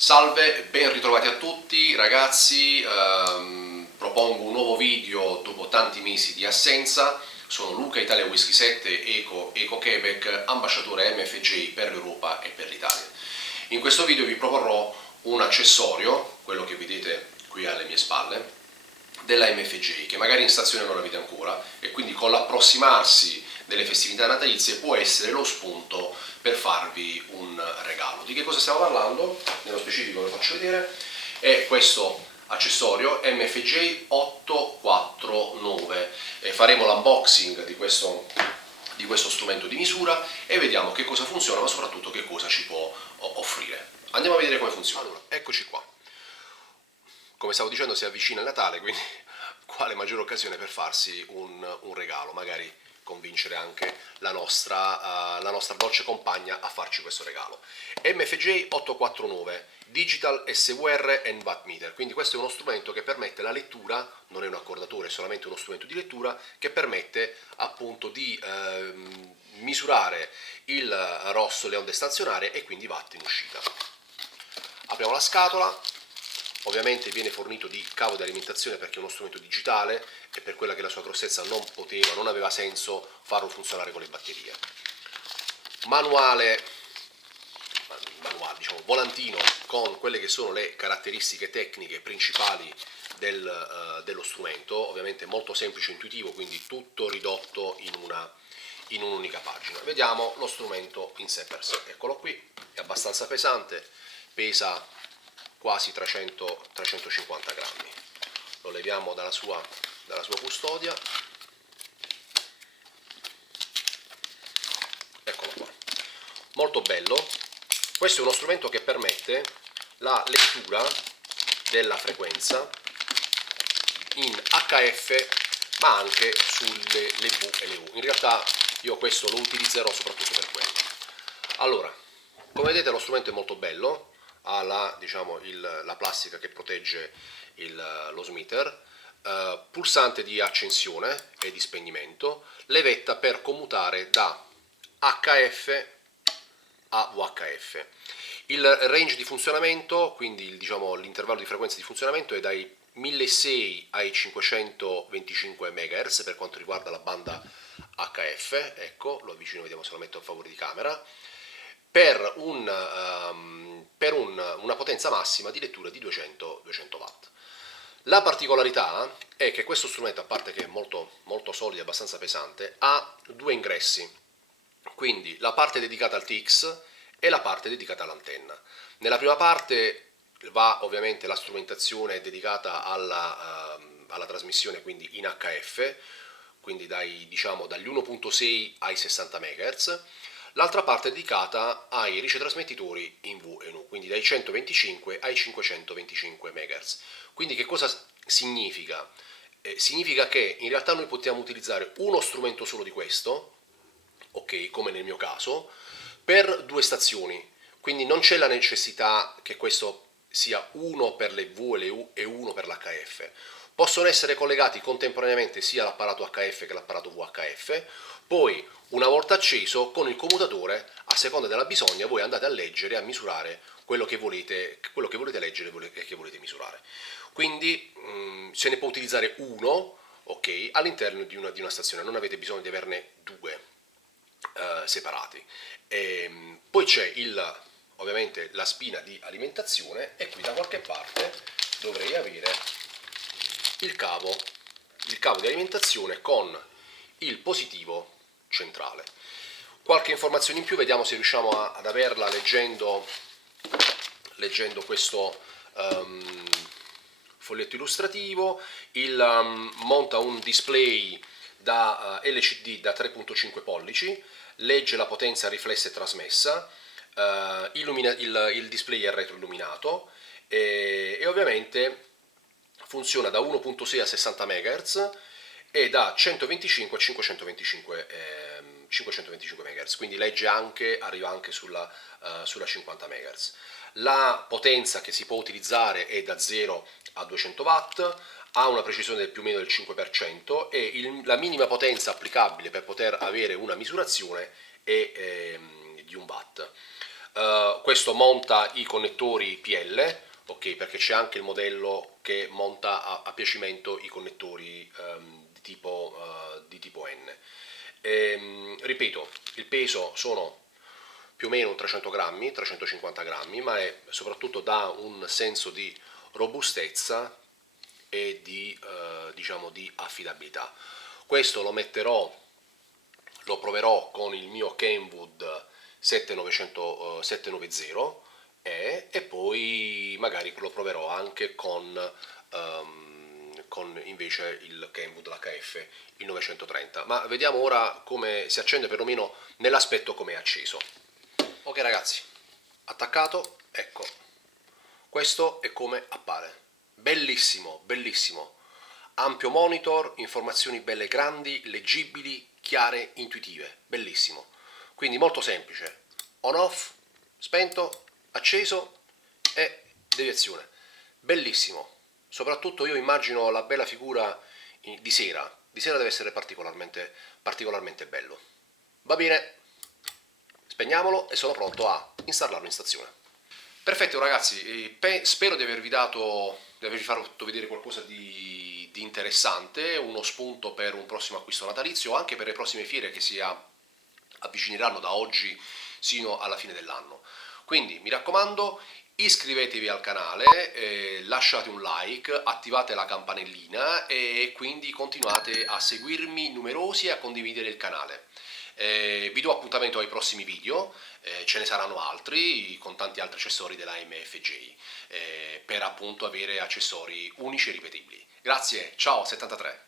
Salve, ben ritrovati a tutti ragazzi, propongo un nuovo video dopo tanti mesi di assenza. Sono Luca Italia Whisky 7 Eco Quebec, ambasciatore MFJ per l'Europa e per l'Italia. In questo video vi proporrò un accessorio, quello che vedete qui alle mie spalle, della MFJ, che magari in stazione non avete ancora, e quindi con l'approssimarsi delle festività natalizie può essere lo spunto per farvi un regalo. Di che cosa stiamo parlando? Nello specifico vi faccio vedere, è questo accessorio MFJ 849 e faremo l'unboxing di questo strumento di misura e vediamo che cosa funziona, ma soprattutto che cosa ci può offrire. Andiamo a vedere come funziona. Allora, eccoci qua. Come stavo dicendo, si avvicina il Natale, quindi quale maggiore occasione per farsi un regalo, magari convincere anche la nostra dolce compagna a farci questo regalo. MFJ 849 Digital SWR and Watt Meter, quindi questo è uno strumento che permette la lettura, non è un accordatore, è solamente uno strumento di lettura che permette appunto di misurare il rosso, le onde stazionarie e quindi watt in uscita. Apriamo la scatola. Ovviamente viene fornito di cavo di alimentazione perché è uno strumento digitale e per quella che è la sua grossezza non aveva senso farlo funzionare con le batterie. Manuale, diciamo volantino con quelle che sono le caratteristiche tecniche principali dello strumento, ovviamente molto semplice e intuitivo, quindi tutto ridotto in un'unica pagina. Vediamo lo strumento in sé per sé. Eccolo qui, è abbastanza pesante, pesa quasi 350 grammi. Lo leviamo dalla sua custodia. Eccolo qua. Molto bello. Questo è uno strumento che permette la lettura della frequenza in HF, ma anche sulle V e le U. In realtà io questo lo utilizzerò soprattutto per quello. Allora, come vedete lo strumento è molto bello, ha la plastica che protegge lo smetter, pulsante di accensione e di spegnimento, levetta per commutare da HF a VHF. Il range di funzionamento, quindi l'intervallo di frequenza di funzionamento è dai 1600 ai 525 MHz per quanto riguarda la banda HF, ecco, lo avvicino, vediamo se lo metto a favore di camera, per una potenza massima di lettura di 200 watt. La particolarità è che questo strumento, a parte che è molto, molto solido e abbastanza pesante, ha due ingressi, quindi la parte dedicata al TX e la parte dedicata all'antenna. Nella prima parte va ovviamente la strumentazione dedicata alla trasmissione, quindi in HF, quindi dagli 1.6 ai 60 MHz. L'altra parte è dedicata ai ricetrasmettitori in V e in U, quindi dai 125 ai 525 MHz. Quindi che cosa significa? Significa che in realtà noi possiamo utilizzare uno strumento solo di questo, ok, come nel mio caso, per due stazioni. Quindi non c'è la necessità che questo sia uno per le V e le U e uno per l'HF. Possono essere collegati contemporaneamente sia l'apparato HF che l'apparato VHF. Poi, una volta acceso, con il commutatore, a seconda della bisogna, voi andate a leggere e a misurare quello che volete leggere e che volete misurare. Quindi se ne può utilizzare uno, ok, all'interno di una stazione, non avete bisogno di averne due separati. Poi c'è ovviamente la spina di alimentazione e qui da qualche parte dovrei avere il cavo di alimentazione con il positivo centrale. Qualche informazione in più, vediamo se riusciamo ad averla leggendo questo foglietto illustrativo. Monta un display da LCD da 3.5 pollici, legge la potenza riflessa e trasmessa, il display è retroilluminato e ovviamente funziona da 1.6 a 60 MHz e da 125 a 525 MHz, quindi arriva anche sulla 50 MHz. La potenza che si può utilizzare è da 0 a 200 watt, ha una precisione del più o meno del 5% e la minima potenza applicabile per poter avere una misurazione è di 1 watt. questo monta i connettori PL, ok, perché c'è anche il modello che monta a piacimento i connettori di tipo N. Ripeto, il peso sono più o meno 300 grammi, 350 grammi, ma è soprattutto dà un senso di robustezza e di, diciamo, di affidabilità. Questo lo proverò con il mio Kenwood 790 e poi magari lo proverò anche con invece il Kenwood, l'HF, il 930. Ma vediamo ora come si accende, perlomeno nell'aspetto come è acceso. Ok ragazzi, attaccato, ecco, questo è come appare. Bellissimo, bellissimo. Ampio monitor, informazioni belle grandi, leggibili, chiare, intuitive. Bellissimo. Quindi molto semplice. On off, spento, acceso e deviazione. Bellissimo. Soprattutto io immagino la bella figura di sera. Di sera deve essere particolarmente bello. Va bene, spegniamolo e sono pronto a installarlo in stazione. Perfetto ragazzi, spero di avervi fatto vedere qualcosa di interessante, uno spunto per un prossimo acquisto natalizio o anche per le prossime fiere che si avvicineranno da oggi sino alla fine dell'anno. Quindi mi raccomando, iscrivetevi al canale, lasciate un like, attivate la campanellina e quindi continuate a seguirmi numerosi e a condividere il canale. Vi do appuntamento ai prossimi video, ce ne saranno altri con tanti altri accessori della MFJ per appunto avere accessori unici e ripetibili. Grazie, ciao 73!